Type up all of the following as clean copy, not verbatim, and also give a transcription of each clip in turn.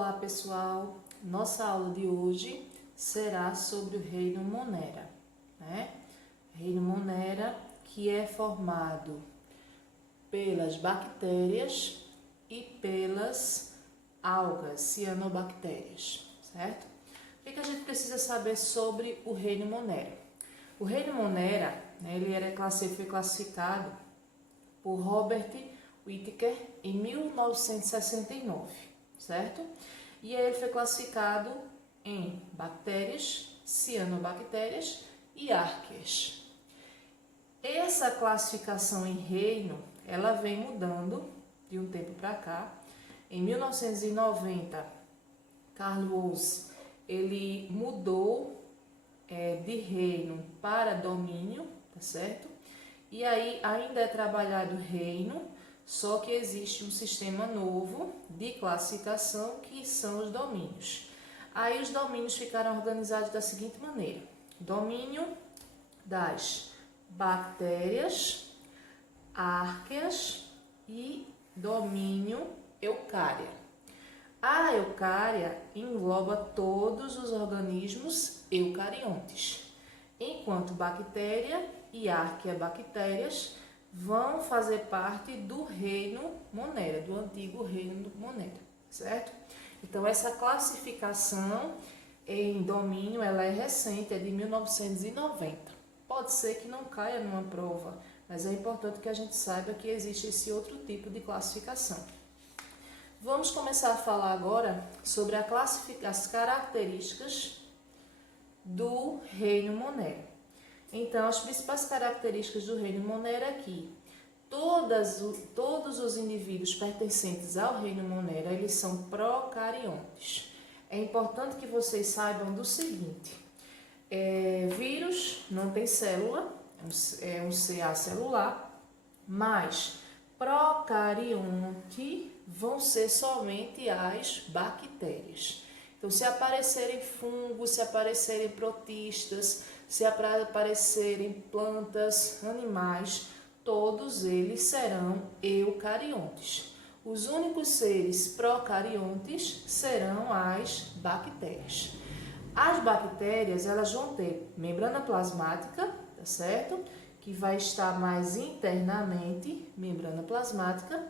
Olá pessoal, nossa aula de hoje será sobre o reino Monera, né? Reino Monera que é formado pelas bactérias e pelas algas, cianobactérias, certo? O que a gente precisa saber sobre o reino Monera? O reino Monera, né, foi classificado por Robert Whittaker em 1969, certo? E aí ele foi classificado em bactérias, cianobactérias e árqueas. Essa classificação em reino, ela vem mudando de um tempo para cá. Em 1990, Carl Woese, ele mudou de reino para domínio, tá certo? E aí ainda é trabalhado reino, só que existe um sistema novo de classificação que são os domínios. Aí os domínios ficaram organizados da seguinte maneira: domínio das bactérias, árqueas e domínio eucária. A eucária engloba todos os organismos eucariontes, enquanto bactéria e arqueabactérias vão fazer parte do reino Monera, do antigo reino Monera, certo? Então essa classificação em domínio, ela é recente, é de 1990. Pode ser que não caia numa prova, mas é importante que a gente saiba que existe esse outro tipo de classificação. Vamos começar a falar agora sobre as características do reino Monera. Então, as principais características do reino Monera é que todos os indivíduos pertencentes ao reino Monera, eles são procariontes. É importante que vocês saibam do seguinte: vírus não tem célula, é um ser acelular, mas procarionte vão ser somente as bactérias. Então, se aparecerem fungos, se aparecerem protistas, se aparecerem plantas, animais, todos eles serão eucariontes. Os únicos seres procariontes serão as bactérias. As bactérias, elas vão ter membrana plasmática, tá certo? Que vai estar mais internamente, membrana plasmática,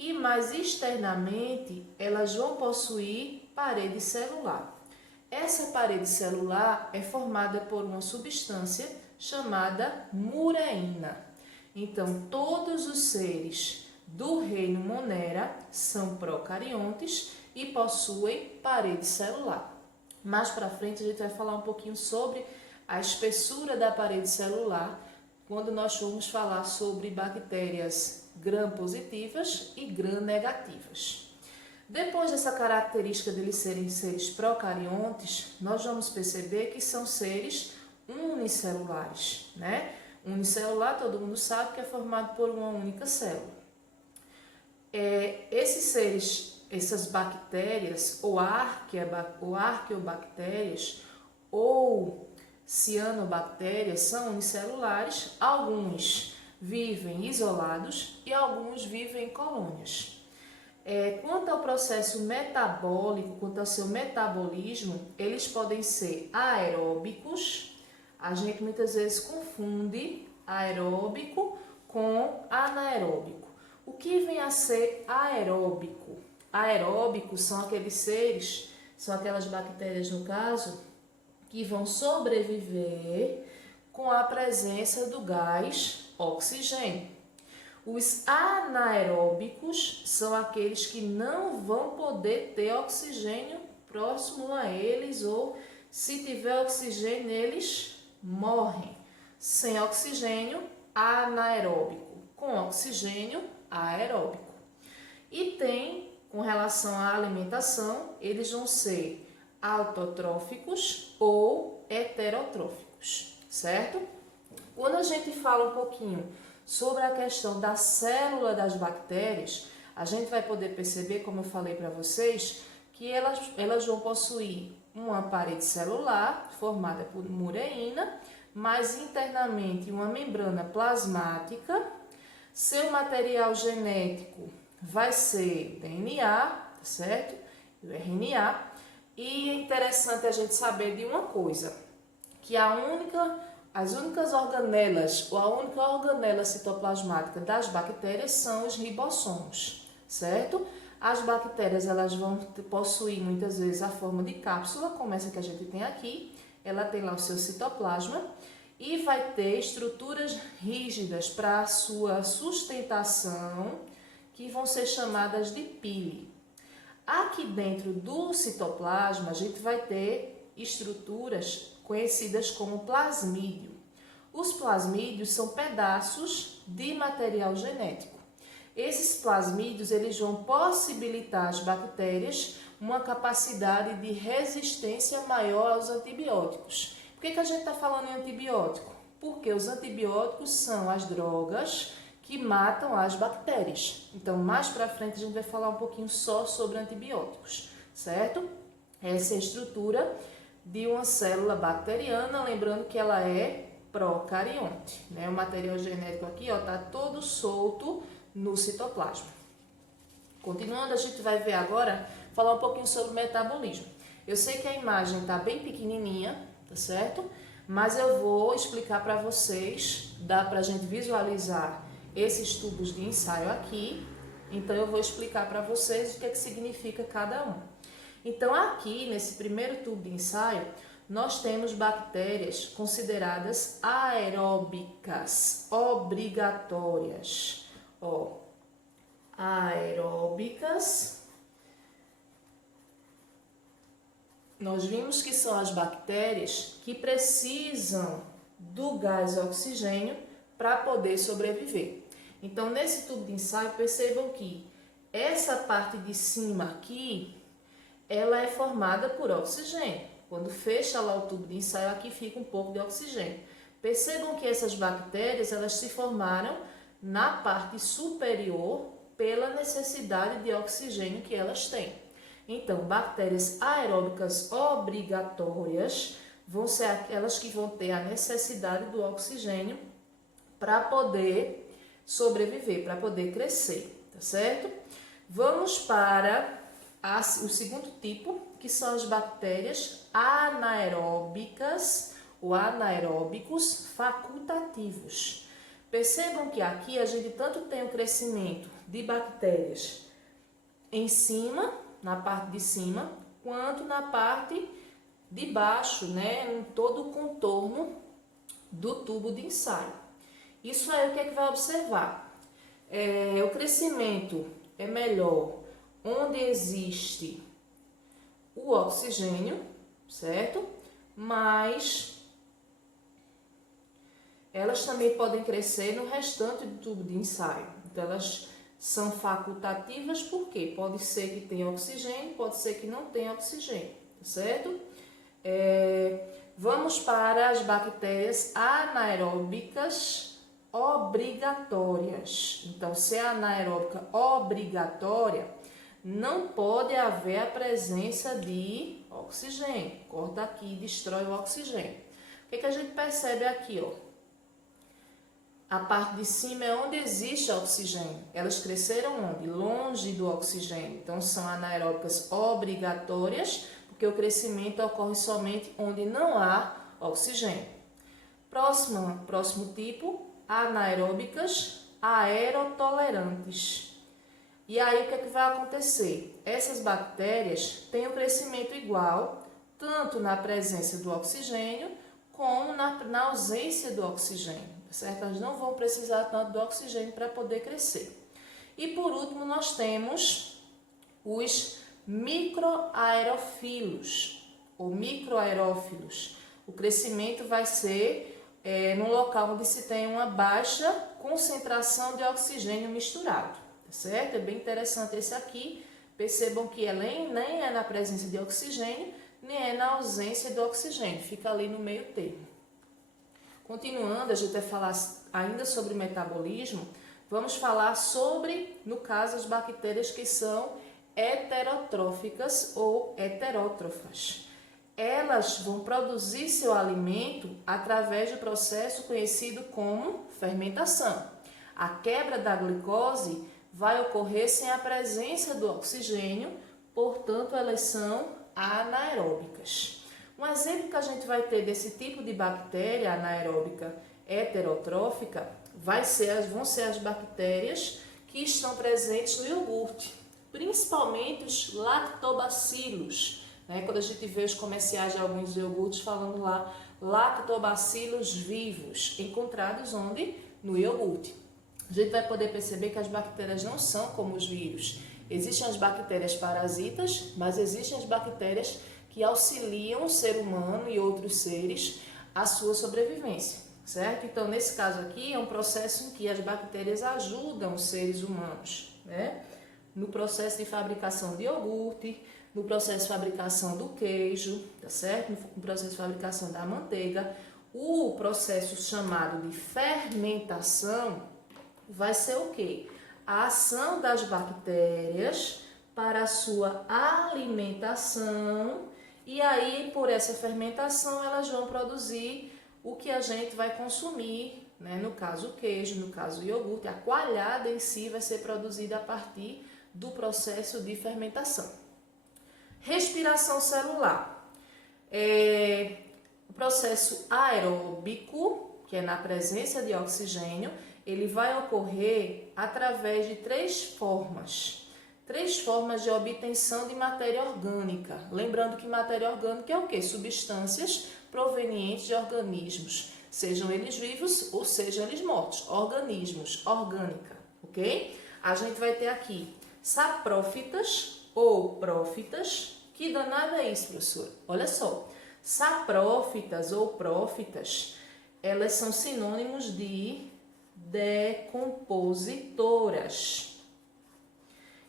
e mais externamente, elas vão possuir parede celular. Essa parede celular é formada por uma substância chamada mureína. Então, todos os seres do reino Monera são procariontes e possuem parede celular. Mais para frente a gente vai falar um pouquinho sobre a espessura da parede celular, quando nós formos falar sobre bactérias gram-positivas e gram-negativas. Depois dessa característica deles serem seres procariontes, nós vamos perceber que são seres unicelulares, né? Unicelular, todo mundo sabe que é formado por uma única célula. Esses seres, essas bactérias, ou arqueobactérias, ou cianobactérias, são unicelulares. Alguns vivem isolados e alguns vivem em colônias. Quanto ao processo metabólico, quanto ao seu metabolismo, eles podem ser aeróbicos. A gente muitas vezes confunde aeróbico com anaeróbico. O que vem a ser aeróbico? Aeróbicos são aqueles seres, são aquelas bactérias no caso, que vão sobreviver com a presença do gás oxigênio. Os anaeróbicos são aqueles que não vão poder ter oxigênio próximo a eles, ou se tiver oxigênio, eles morrem. Sem oxigênio, anaeróbico. Com oxigênio, aeróbico. E tem, com relação à alimentação, eles vão ser autotróficos ou heterotróficos, certo? Quando a gente fala um pouquinho sobre a questão da célula das bactérias, a gente vai poder perceber, como eu falei para vocês, que elas vão possuir uma parede celular formada por mureína, mas internamente uma membrana plasmática. Seu material genético vai ser DNA, certo? do RNA. E é interessante a gente saber de uma coisa, que as únicas organelas, ou a única organela citoplasmática das bactérias são os ribossomos, certo? As bactérias, elas vão possuir muitas vezes a forma de cápsula, como essa que a gente tem aqui. Ela tem lá o seu citoplasma e vai ter estruturas rígidas para a sua sustentação, que vão ser chamadas de pile. Aqui dentro do citoplasma, a gente vai ter estruturas conhecidas como plasmídio. Os plasmídios são pedaços de material genético. Esses plasmídios, eles vão possibilitar às bactérias uma capacidade de resistência maior aos antibióticos. Por que a gente está falando em antibiótico? Porque os antibióticos são as drogas que matam as bactérias. Então, mais para frente, a gente vai falar um pouquinho só sobre antibióticos, certo? Essa é a estrutura de uma célula bacteriana, lembrando que ela é procarionte, né? O material genético aqui, ó, tá todo solto no citoplasma. Continuando, a gente vai ver agora, falar um pouquinho sobre o metabolismo. Eu sei que a imagem tá bem pequenininha, tá certo? Mas eu vou explicar para vocês, dá pra gente visualizar esses tubos de ensaio aqui. Então, eu vou explicar para vocês o que é que significa cada um. Então, aqui, nesse primeiro tubo de ensaio, nós temos bactérias consideradas aeróbicas, obrigatórias. Ó, aeróbicas. Nós vimos que são as bactérias que precisam do gás oxigênio para poder sobreviver. Então, nesse tubo de ensaio, percebam que essa parte de cima aqui, ela é formada por oxigênio. Quando fecha lá o tubo de ensaio, aqui fica um pouco de oxigênio. Percebam que essas bactérias, elas se formaram na parte superior pela necessidade de oxigênio que elas têm. Então, bactérias aeróbicas obrigatórias vão ser aquelas que vão ter a necessidade do oxigênio para poder sobreviver, para poder crescer, tá certo? Vamos para o segundo tipo, que são as bactérias anaeróbicas ou anaeróbicos facultativos. Percebam que aqui a gente tanto tem o crescimento de bactérias em cima, na parte de cima, quanto na parte de baixo, né, em todo o contorno do tubo de ensaio. Isso aí, o que é que vai observar? O crescimento é melhor onde existe o oxigênio, certo? Mas elas também podem crescer no restante do tubo de ensaio. Então, elas são facultativas porque pode ser que tenha oxigênio, pode ser que não tenha oxigênio, certo? Vamos para as bactérias anaeróbicas obrigatórias. Então, se é anaeróbica obrigatória, não pode haver a presença de oxigênio. Corta aqui e destrói o oxigênio. O que a gente percebe aqui, ó? A parte de cima é onde existe oxigênio. Elas cresceram onde? Longe do oxigênio. Então, são anaeróbicas obrigatórias, porque o crescimento ocorre somente onde não há oxigênio. Próximo tipo, anaeróbicas aerotolerantes. E aí, o que é que vai acontecer? Essas bactérias têm um crescimento igual, tanto na presença do oxigênio, como na ausência do oxigênio, certo? Elas não vão precisar tanto do oxigênio para poder crescer. E por último, nós temos os microaerófilos, ou microaerófilos. O crescimento vai ser num local onde se tem uma baixa concentração de oxigênio misturado, tá certo? É bem interessante esse aqui. Percebam que nem é na presença de oxigênio, nem é na ausência do oxigênio, fica ali no meio termo. Continuando, a gente vai falar ainda sobre metabolismo, vamos falar sobre, no caso, as bactérias que são heterotróficas ou heterótrofas. Elas vão produzir seu alimento através do processo conhecido como fermentação. A quebra da glicose vai ocorrer sem a presença do oxigênio, portanto, elas são anaeróbicas. Um exemplo que a gente vai ter desse tipo de bactéria anaeróbica heterotrófica vão ser as bactérias que estão presentes no iogurte, principalmente os lactobacilos, né? Quando a gente vê os comerciais de alguns iogurtes falando lá, lactobacilos vivos, encontrados onde? No iogurte. A gente vai poder perceber que as bactérias não são como os vírus. Existem as bactérias parasitas, mas existem as bactérias que auxiliam o ser humano e outros seres à sua sobrevivência, certo? Então, nesse caso aqui, é um processo em que as bactérias ajudam os seres humanos, né? No processo de fabricação de iogurte, no processo de fabricação do queijo, tá certo? No processo de fabricação da manteiga. O processo chamado de fermentação vai ser o quê? A ação das bactérias para a sua alimentação, e aí, por essa fermentação, elas vão produzir o que a gente vai consumir, né? No caso o queijo, no caso o iogurte, a coalhada em si vai ser produzida a partir do processo de fermentação. Respiração celular. O processo aeróbico, que é na presença de oxigênio, ele vai ocorrer através de três formas de obtenção de matéria orgânica. Lembrando que matéria orgânica é o quê? Substâncias provenientes de organismos, sejam eles vivos ou sejam eles mortos. Organismos, orgânica, ok? A gente vai ter aqui saprófitas ou prófitas. Que danada é isso, professora? Olha só, saprófitas ou prófitas, elas são sinônimos de decompositoras.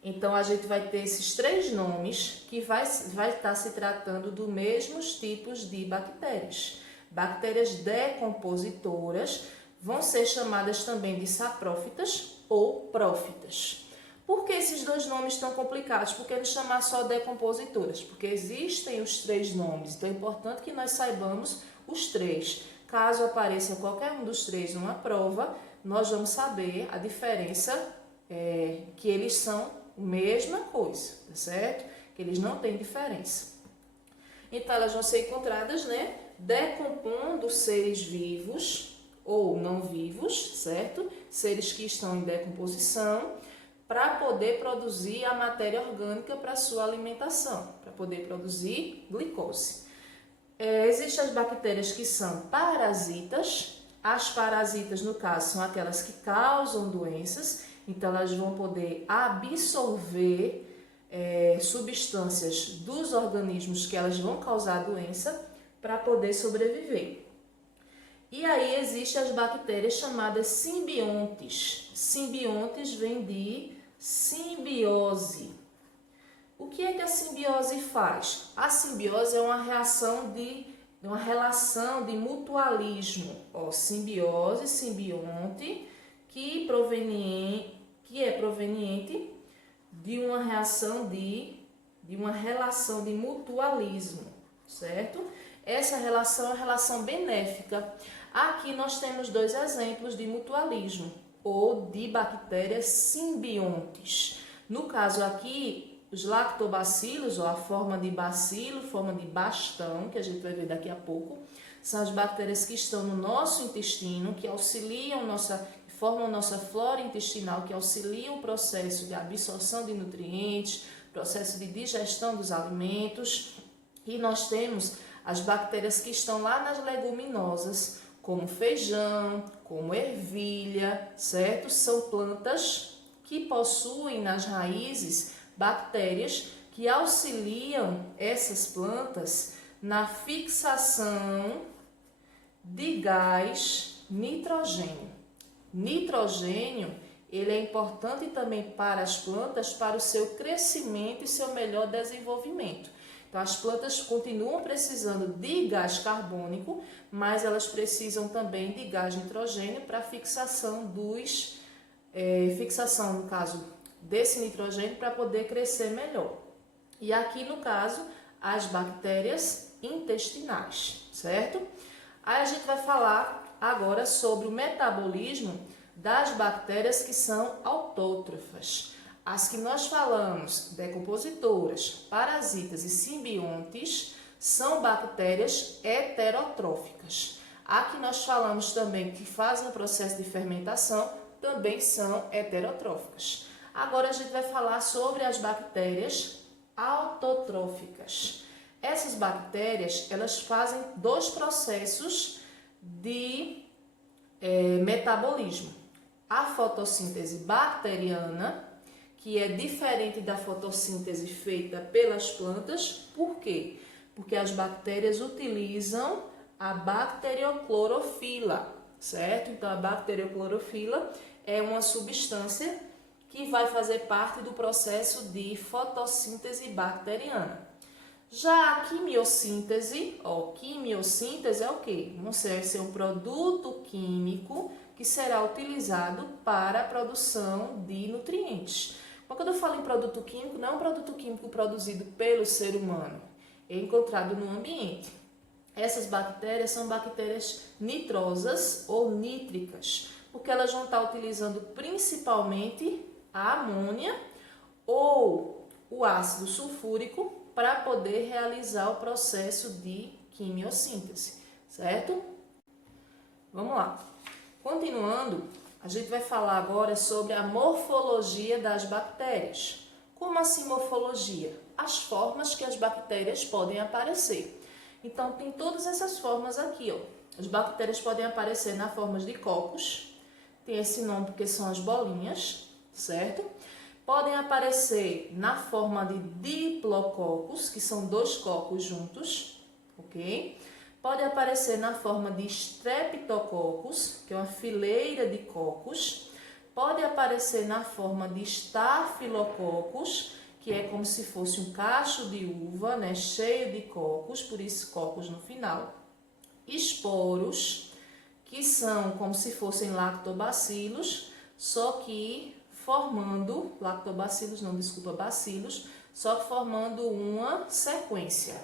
Então, a gente vai ter esses três nomes que vai estar se tratando dos mesmos tipos de bactérias. Bactérias decompositoras vão ser chamadas também de saprófitas ou prófitas. Por que esses dois nomes estão complicados? Por que não chamar só decompositoras? Porque existem os três nomes, então é importante que nós saibamos os três. Caso apareça qualquer um dos três numa prova, nós vamos saber a diferença, que eles são a mesma coisa, tá certo? Que eles não têm diferença. Então, elas vão ser encontradas, né, decompondo seres vivos ou não vivos, certo? Seres que estão em decomposição, para poder produzir a matéria orgânica para sua alimentação, para poder produzir glicose. Existem as bactérias que são parasitas. As parasitas, no caso, são aquelas que causam doenças, então elas vão poder absorver substâncias dos organismos que elas vão causar doença para poder sobreviver. E aí existem as bactérias chamadas simbiontes. Simbiontes vem de simbiose. O que é que a simbiose faz? A simbiose é uma relação de mutualismo. Simbiose, simbionte, que é proveniente de uma relação de mutualismo, certo? Essa relação é uma relação benéfica. Aqui nós temos dois exemplos de mutualismo ou de bactérias simbiontes. No caso aqui, os lactobacilos, ou a forma de bacilo, forma de bastão, que a gente vai ver daqui a pouco, são as bactérias que estão no nosso intestino, que auxiliam formam nossa flora intestinal, que auxiliam o processo de absorção de nutrientes, processo de digestão dos alimentos. E nós temos as bactérias que estão lá nas leguminosas, como feijão, como ervilha, certo? São plantas que possuem nas raízes bactérias que auxiliam essas plantas na fixação de gás nitrogênio. Nitrogênio, ele é importante também para as plantas, para o seu crescimento e seu melhor desenvolvimento. Então, as plantas continuam precisando de gás carbônico, mas elas precisam também de gás nitrogênio para fixação no caso desse nitrogênio, para poder crescer melhor. E aqui, no caso, as bactérias intestinais, certo? Aí a gente vai falar agora sobre o metabolismo das bactérias que são autótrofas. As que nós falamos, decompositoras, parasitas e simbiontes, são bactérias heterotróficas. A que nós falamos também que fazem o processo de fermentação também são heterotróficas. Agora a gente vai falar sobre as bactérias autotróficas. Essas bactérias, elas fazem dois processos de metabolismo. A fotossíntese bacteriana, que é diferente da fotossíntese feita pelas plantas. Por quê? Porque as bactérias utilizam a bacterioclorofila, certo? Então, a bacterioclorofila é uma substância que vai fazer parte do processo de fotossíntese bacteriana. Já a quimiossíntese, quimiossíntese é o quê? Vai ser um produto químico que será utilizado para a produção de nutrientes. Mas quando eu falo em produto químico, não é um produto químico produzido pelo ser humano, é encontrado no ambiente. Essas bactérias são bactérias nitrosas ou nítricas, porque elas vão estar utilizando principalmente a amônia ou o ácido sulfúrico para poder realizar o processo de quimiossíntese, certo? Vamos lá. Continuando, a gente vai falar agora sobre a morfologia das bactérias. Como assim morfologia? As formas que as bactérias podem aparecer. Então, tem todas essas formas aqui, ó. As bactérias podem aparecer na forma de cocos, tem esse nome porque são as bolinhas, certo? Podem aparecer na forma de diplococos, que são dois cocos juntos, ok? Pode aparecer na forma de streptococos, que é uma fileira de cocos. Pode aparecer na forma de stafilococos, que é como se fosse um cacho de uva, né, cheio de cocos, por isso cocos no final. Esporos, que são como se fossem lactobacilos, só que formando, bacilos, só que formando uma sequência.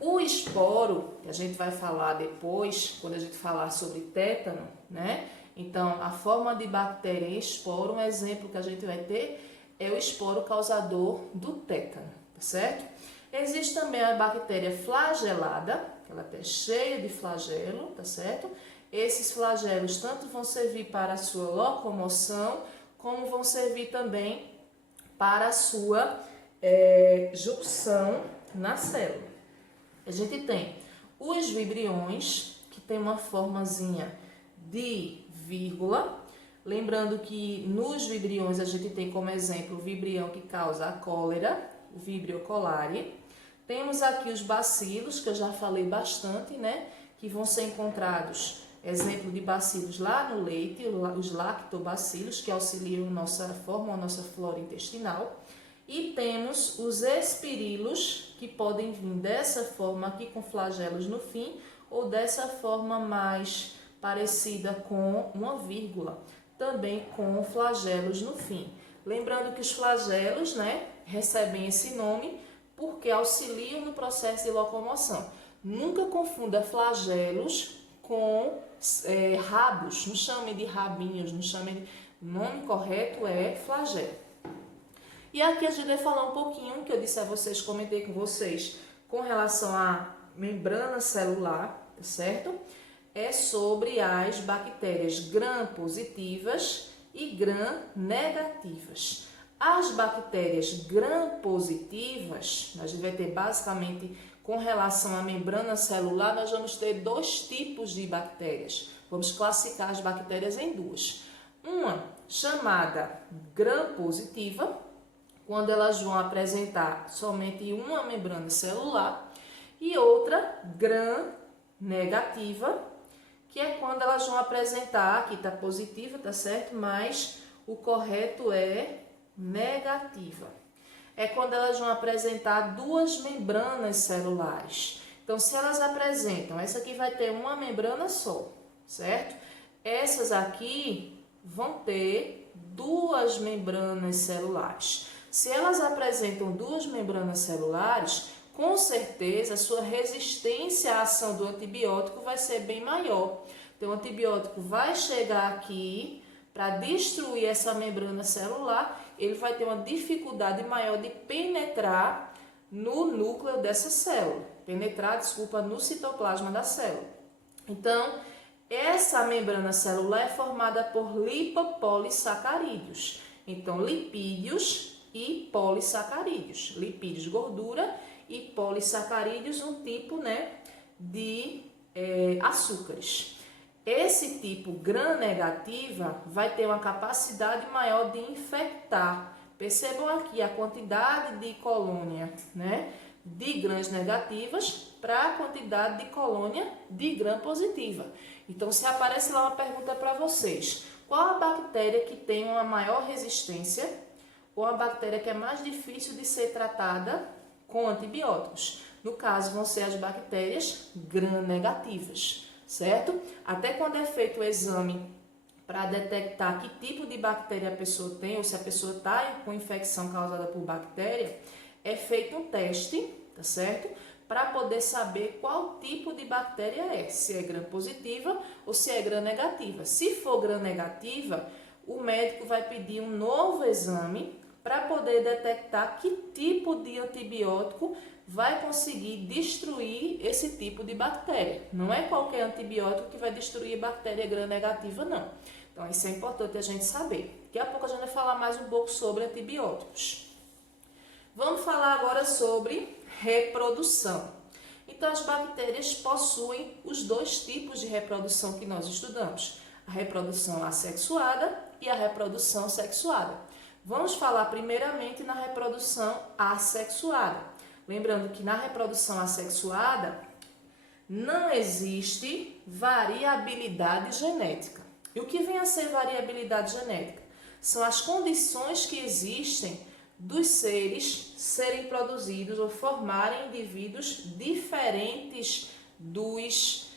O esporo, que a gente vai falar depois, quando a gente falar sobre tétano, né? Então, a forma de bactéria em esporo, um exemplo que a gente vai ter é o esporo causador do tétano, tá certo? Existe também a bactéria flagelada, ela é cheia de flagelo, tá certo? Esses flagelos tanto vão servir para a sua locomoção, como vão servir também para a sua junção na célula. A gente tem os vibriões, que tem uma formazinha de vírgula. Lembrando que nos vibriões a gente tem como exemplo o vibrião que causa a cólera, o Vibrio cholerae. Temos aqui os bacilos, que eu já falei bastante, né? Que vão ser encontrados, exemplo de bacilos lá no leite, os lactobacilos, que auxiliam formam a nossa flora intestinal. E temos os espirilos, que podem vir dessa forma aqui com flagelos no fim, ou dessa forma mais parecida com uma vírgula, também com flagelos no fim. Lembrando que os flagelos, né, recebem esse nome porque auxiliam no processo de locomoção. Nunca confunda flagelos com rabos, não chamem de rabinhos, não chamem. O nome correto é flagelo. E aqui a gente vai falar um pouquinho, que eu disse a vocês, comentei com vocês, com relação à membrana celular, tá certo? É sobre as bactérias gram-positivas e gram-negativas. As bactérias gram-positivas, a gente vai ter basicamente, com relação à membrana celular, nós vamos ter dois tipos de bactérias. Vamos classificar as bactérias em duas. Uma chamada gram-positiva, quando elas vão apresentar somente uma membrana celular, e outra gram-negativa, que é quando elas vão apresentar, aqui está positiva, tá certo? Mas o correto é negativa. É quando elas vão apresentar duas membranas celulares. Então, se elas apresentam, essa aqui vai ter uma membrana só, certo? Essas aqui vão ter duas membranas celulares. Se elas apresentam duas membranas celulares, com certeza a sua resistência à ação do antibiótico vai ser bem maior. Então, o antibiótico vai chegar aqui para destruir essa membrana celular ele vai ter uma dificuldade maior de penetrar no núcleo dessa célula, no citoplasma da célula. Então, essa membrana celular é formada por lipopolissacarídeos. Então, lipídios e polissacarídeos. Lipídios, gordura, e polissacarídeos, um tipo, né, de açúcares. Esse tipo gram-negativa vai ter uma capacidade maior de infectar. Percebam aqui a quantidade de colônia, né, de grãs negativas para a quantidade de colônia de gram positiva. Então, se aparece lá uma pergunta para vocês, qual a bactéria que tem uma maior resistência ou a bactéria que é mais difícil de ser tratada com antibióticos? No caso, vão ser as bactérias gram-negativas, certo? Até quando é feito o exame para detectar que tipo de bactéria a pessoa tem, ou se a pessoa está com infecção causada por bactéria, é feito um teste, tá certo? Para poder saber qual tipo de bactéria é, se é gram-positiva ou se é gram-negativa. Se for gram-negativa, o médico vai pedir um novo exame para poder detectar que tipo de antibiótico vai conseguir destruir esse tipo de bactéria. Não é qualquer antibiótico que vai destruir bactéria gram-negativa, não. Então, isso é importante a gente saber. Daqui a pouco a gente vai falar mais um pouco sobre antibióticos. Vamos falar agora sobre reprodução. Então, as bactérias possuem os dois tipos de reprodução que nós estudamos. A reprodução assexuada e a reprodução sexuada. Vamos falar primeiramente na reprodução assexuada. Lembrando que na reprodução assexuada não existe variabilidade genética. E o que vem a ser variabilidade genética? São as condições que existem dos seres serem produzidos ou formarem indivíduos diferentes dos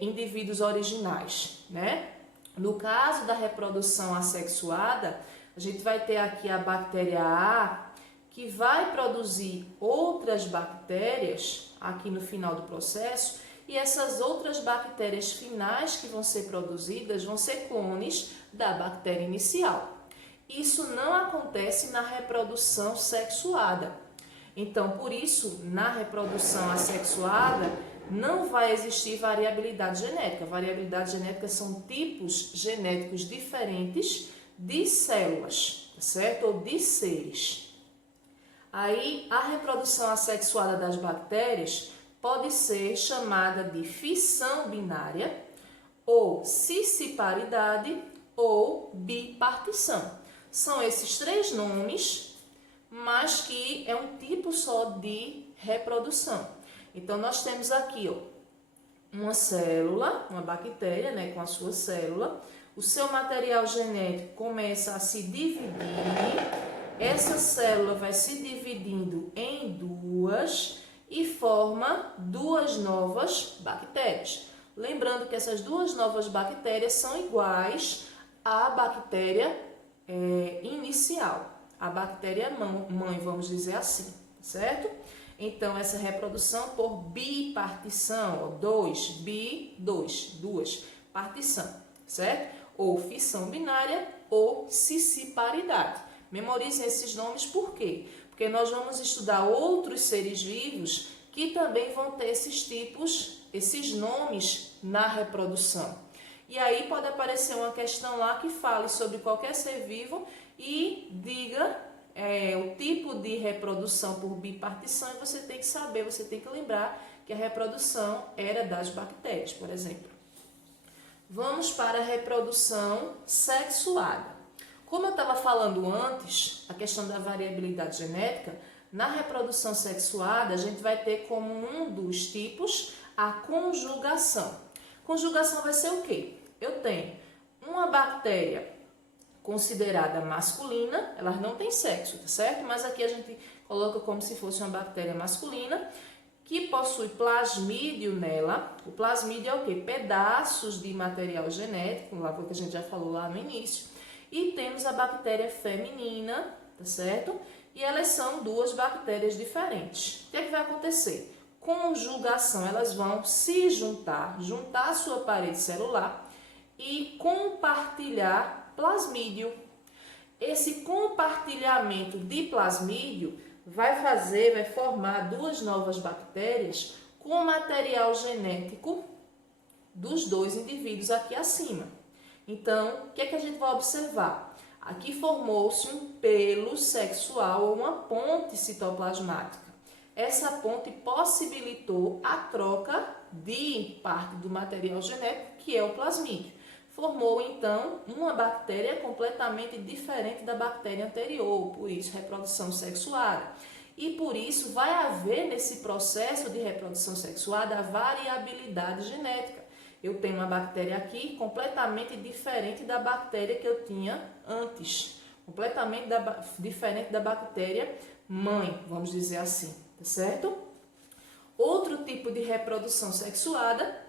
indivíduos originais, né? No caso da reprodução assexuada, a gente vai ter aqui a bactéria A, que vai produzir outras bactérias aqui no final do processo, e essas outras bactérias finais que vão ser produzidas vão ser clones da bactéria inicial. Isso não acontece na reprodução sexuada. Então, por isso, na reprodução assexuada, não vai existir variabilidade genética. Variabilidade genética são tipos genéticos diferentes de células, certo? Ou de seres. Aí, a reprodução assexuada das bactérias pode ser chamada de fissão binária, ou cisciparidade, ou bipartição. São esses três nomes, mas que é um tipo só de reprodução. Então, nós temos aqui, ó, uma célula, uma bactéria, né, com a sua célula. O seu material genético começa a se dividir. Essa célula vai se dividindo em duas e forma duas novas bactérias. Lembrando que essas duas novas bactérias são iguais à bactéria inicial, a bactéria mãe, vamos dizer assim, certo? Então, essa reprodução por bipartição, duas, partição, certo? Ou fissão binária ou cisciparidade. Memorizem esses nomes por quê? Porque nós vamos estudar outros seres vivos que também vão ter esses tipos, esses nomes na reprodução. E aí pode aparecer uma questão lá que fale sobre qualquer ser vivo e diga o tipo de reprodução por bipartição, e você tem que saber, você tem que lembrar que a reprodução era das bactérias, por exemplo. Vamos para a reprodução sexuada. Como eu estava falando antes, a questão da variabilidade genética, na reprodução sexuada a gente vai ter como um dos tipos a conjugação. Conjugação vai ser o quê? Eu tenho uma bactéria considerada masculina, elas não têm sexo, tá certo? Mas aqui a gente coloca como se fosse uma bactéria masculina que possui plasmídio nela. O plasmídio é o quê? Pedaços de material genético, lá que a gente já falou lá no início. E temos a bactéria feminina, tá certo? E elas são duas bactérias diferentes. O que é que vai acontecer? Conjugação, elas vão se juntar a sua parede celular e compartilhar plasmídio. Esse compartilhamento de plasmídio vai formar duas novas bactérias com material genético dos dois indivíduos aqui acima. Então, o que é que a gente vai observar? Aqui formou-se um pelo sexual ou uma ponte citoplasmática. Essa ponte possibilitou a troca de parte do material genético, que é o plasmídio. Formou, então, uma bactéria completamente diferente da bactéria anterior, por isso, reprodução sexuada. E por isso, vai haver nesse processo de reprodução sexuada a variabilidade genética. Eu tenho uma bactéria aqui completamente diferente da bactéria que eu tinha antes. Completamente diferente da bactéria mãe, vamos dizer assim, tá certo? Outro tipo de reprodução sexuada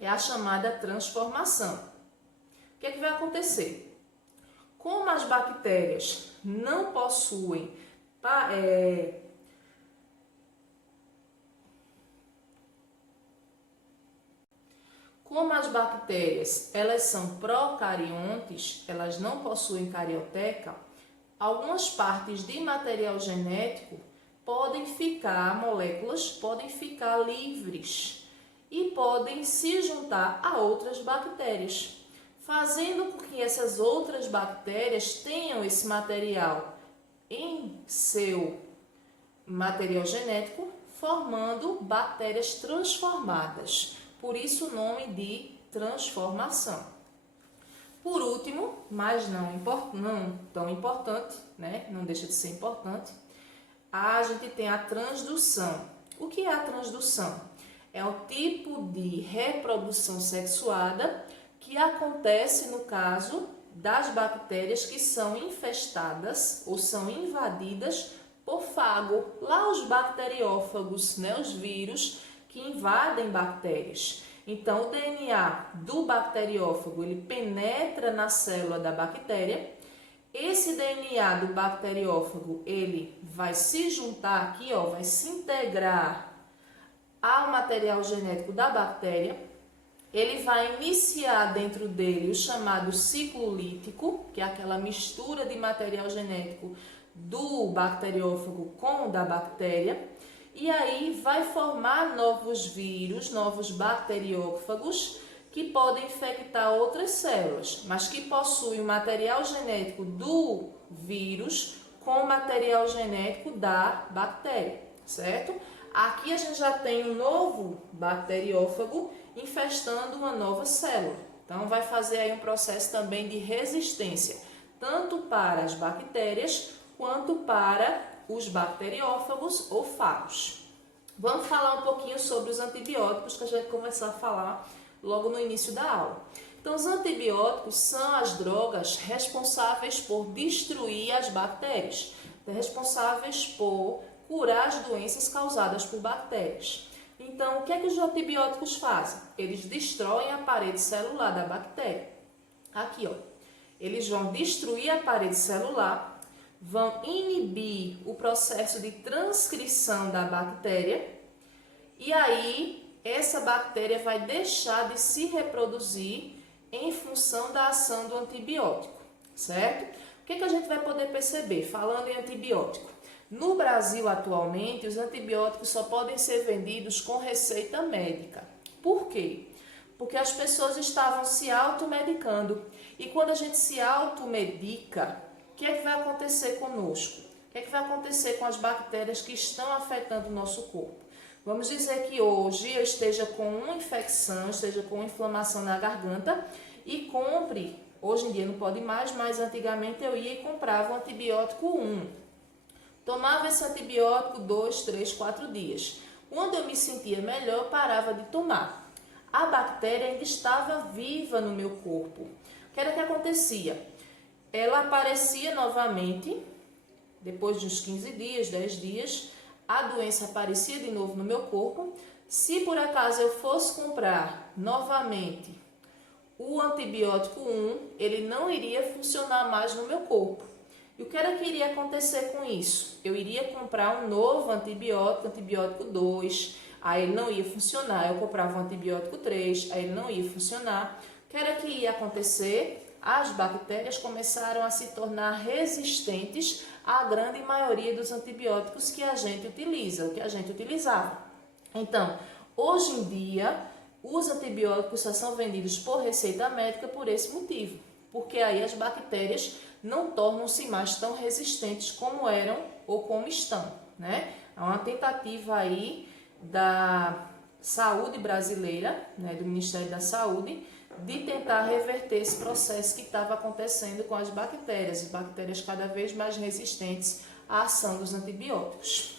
é a chamada transformação. O que é que vai acontecer? Como as bactérias não possuem Como as bactérias, elas são procariontes, elas não possuem carioteca, algumas partes de material genético moléculas podem ficar livres e podem se juntar a outras bactérias, fazendo com que essas outras bactérias tenham esse material em seu material genético, formando bactérias transformadas. Por isso o nome de transformação. Por último, mas não tão importante, né? Não deixa de ser importante, a gente tem a transdução. O que é a transdução? É um tipo de reprodução sexuada que acontece no caso das bactérias que são infestadas ou são invadidas por fago. Lá os bacteriófagos, né? Os vírus que invadem bactérias. Então, o DNA do bacteriófago, ele penetra na célula da bactéria. Esse DNA do bacteriófago, ele vai se juntar aqui, ó, vai se integrar ao material genético da bactéria. Ele vai iniciar dentro dele o chamado ciclo lítico, que é aquela mistura de material genético do bacteriófago com o da bactéria. E aí vai formar novos vírus, novos bacteriófagos que podem infectar outras células, mas que possuem o material genético do vírus com o material genético da bactéria, certo? Aqui a gente já tem um novo bacteriófago infestando uma nova célula. Então vai fazer aí um processo também de resistência, tanto para as bactérias quanto para os bacteriófagos ou fagos. Vamos falar um pouquinho sobre os antibióticos que a gente começou a falar logo no início da aula. Então, os antibióticos são as drogas responsáveis por destruir as bactérias, responsáveis por curar as doenças causadas por bactérias. Então, o que é que os antibióticos fazem? Eles destroem a parede celular da bactéria. Aqui, ó, eles vão destruir a parede celular, vão inibir o processo de transcrição da bactéria e aí essa bactéria vai deixar de se reproduzir em função da ação do antibiótico, certo? O que é que a gente vai poder perceber falando em antibiótico? No Brasil atualmente, os antibióticos só podem ser vendidos com receita médica. Por quê? Porque as pessoas estavam se automedicando e quando a gente se automedica, o que é que vai acontecer conosco? O que é que vai acontecer com as bactérias que estão afetando o nosso corpo? Vamos dizer que hoje eu esteja com uma infecção, esteja com uma inflamação na garganta e compre, hoje em dia não pode mais, mas antigamente eu ia e comprava o antibiótico 1. Tomava esse antibiótico 2, 3, 4 dias. Quando eu me sentia melhor, eu parava de tomar. A bactéria ainda estava viva no meu corpo. O que era que acontecia? Ela aparecia novamente, depois de uns 15 dias, 10 dias, a doença aparecia de novo no meu corpo. Se por acaso eu fosse comprar novamente o antibiótico 1, ele não iria funcionar mais no meu corpo. E o que era que iria acontecer com isso? Eu iria comprar um novo antibiótico, antibiótico 2, aí ele não ia funcionar. Eu comprava um antibiótico 3, aí ele não ia funcionar. O que era que ia acontecer? as bactérias começaram a se tornar resistentes à grande maioria dos antibióticos que a gente utiliza, o que a gente utilizava. Então, hoje em dia, os antibióticos só são vendidos por receita médica por esse motivo, porque aí as bactérias não tornam-se mais tão resistentes como eram ou como estão, né? É uma tentativa aí da saúde brasileira, né, do Ministério da Saúde, de tentar reverter esse processo que estava acontecendo com as bactérias cada vez mais resistentes à ação dos antibióticos.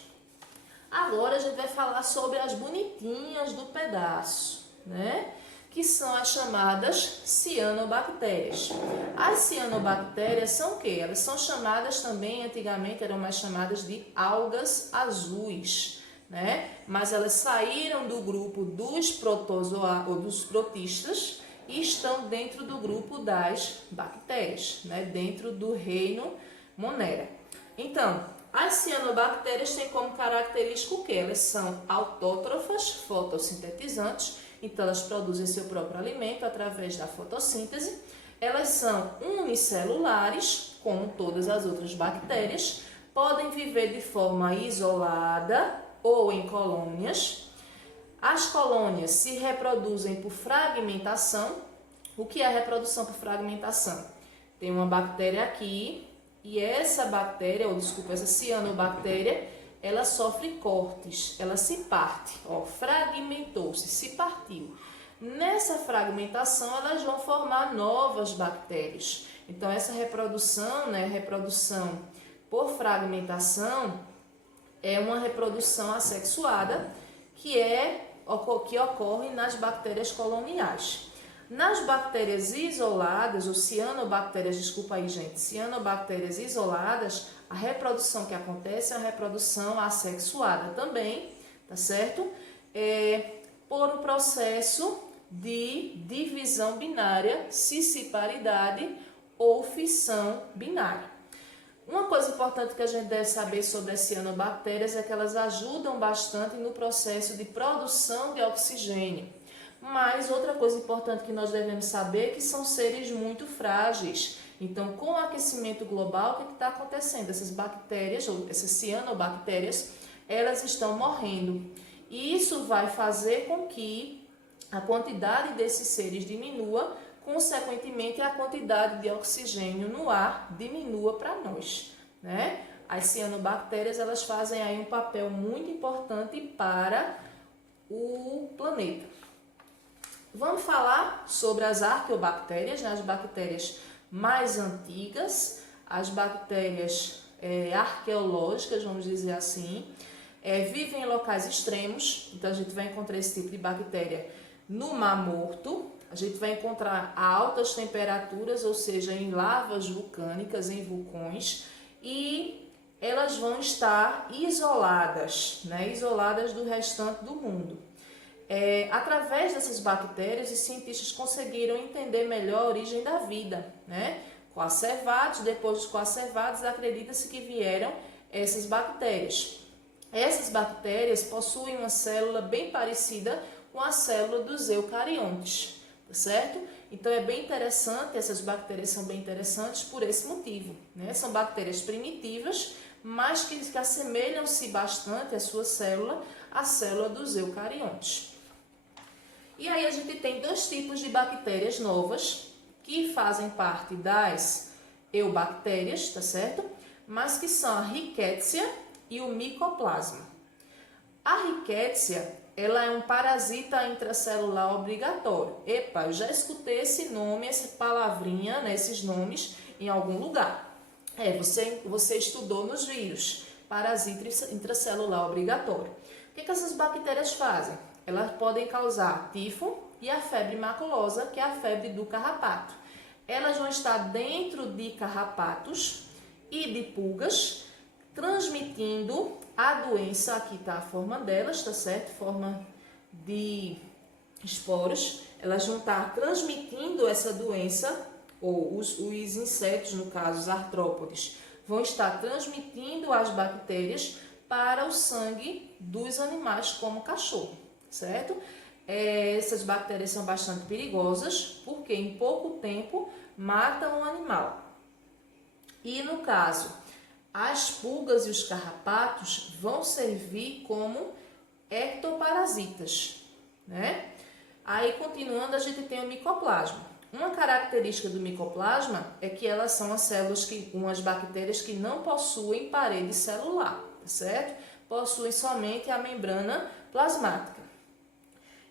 Agora a gente vai falar sobre as bonitinhas do pedaço, né? Que são as chamadas cianobactérias. As cianobactérias são o quê? Elas são chamadas também, antigamente eram mais chamadas de algas azuis, né? Mas elas saíram do grupo dos protozoa ou dos protistas e estão dentro do grupo das bactérias, né? Dentro do reino Monera. Então, as cianobactérias têm como característica o quê? Elas são autótrofas, fotossintetizantes, então elas produzem seu próprio alimento através da fotossíntese. Elas são unicelulares, como todas as outras bactérias, podem viver de forma isolada ou em colônias. As colônias se reproduzem por fragmentação. O que é a reprodução por fragmentação? Tem uma bactéria aqui e essa bactéria, essa cianobactéria, ela sofre cortes, ela se parte, ó, fragmentou-se, se partiu. Nessa fragmentação, elas vão formar novas bactérias. Então, essa reprodução, né, reprodução por fragmentação, é uma reprodução assexuada que ocorre nas bactérias coloniais. Nas bactérias isoladas, ou cianobactérias, desculpa aí, gente, cianobactérias isoladas, a reprodução que acontece é a reprodução assexuada também, tá certo? Por um processo de divisão binária, cisciparidade ou fissão binária. Uma coisa importante que a gente deve saber sobre as cianobactérias é que elas ajudam bastante no processo de produção de oxigênio. Mas outra coisa importante que nós devemos saber é que são seres muito frágeis. Então, com o aquecimento global, o que está acontecendo? Essas bactérias, ou essas cianobactérias, elas estão morrendo. E isso vai fazer com que a quantidade desses seres diminua, consequentemente a quantidade de oxigênio no ar diminua para nós, né? As cianobactérias, elas fazem aí um papel muito importante para o planeta. Vamos falar sobre as arqueobactérias, né? As bactérias mais antigas, as bactérias arqueológicas, vamos dizer assim, vivem em locais extremos. Então a gente vai encontrar esse tipo de bactéria no Mar Morto, a gente vai encontrar a altas temperaturas, ou seja, em lavas vulcânicas, em vulcões, e elas vão estar isoladas, né? Isoladas do restante do mundo. Através dessas bactérias, os cientistas conseguiram entender melhor a origem da vida, né? Coacervados, depois dos coacervados, acredita-se que vieram essas bactérias. Essas bactérias possuem uma célula bem parecida com a célula dos eucariontes, tá certo? Então é bem interessante, essas bactérias são bem interessantes por esse motivo, né? São bactérias primitivas, mas que assemelham-se bastante a sua célula, a célula dos eucariontes. E aí a gente tem dois tipos de bactérias novas que fazem parte das eubactérias, tá certo? Mas que são a Rickettsia e o Mycoplasma. A Rickettsia, ela é um parasita intracelular obrigatório. Epa, eu já escutei esse nome, essa palavrinha, né, esses nomes em algum lugar. Você estudou nos vírus, parasita intracelular obrigatório. O que essas bactérias fazem? Elas podem causar tifo e a febre maculosa, que é a febre do carrapato. Elas vão estar dentro de carrapatos e de pulgas, transmitindo a doença. Aqui está a forma delas, tá certo? Forma de esporos. Elas vão estar transmitindo essa doença, ou os insetos, no caso, os artrópodes, vão estar transmitindo as bactérias para o sangue dos animais, como o cachorro, certo? Essas bactérias são bastante perigosas, porque em pouco tempo matam o animal. E no caso, as pulgas e os carrapatos vão servir como ectoparasitas, né? Aí, continuando, a gente tem o micoplasma. Uma característica do micoplasma é que elas são as células umas bactérias que não possuem parede celular, tá certo? Possuem somente a membrana plasmática.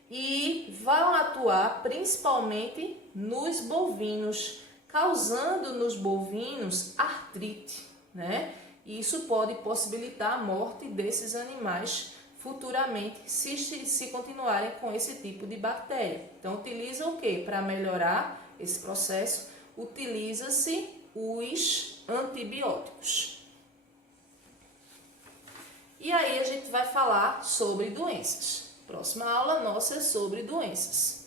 E vão atuar principalmente nos bovinos, causando nos bovinos artrite, né? E isso pode possibilitar a morte desses animais futuramente, se continuarem com esse tipo de bactéria. Então, utiliza o que? Para melhorar esse processo, utiliza-se os antibióticos. E aí a gente vai falar sobre doenças. Próxima aula nossa é sobre doenças.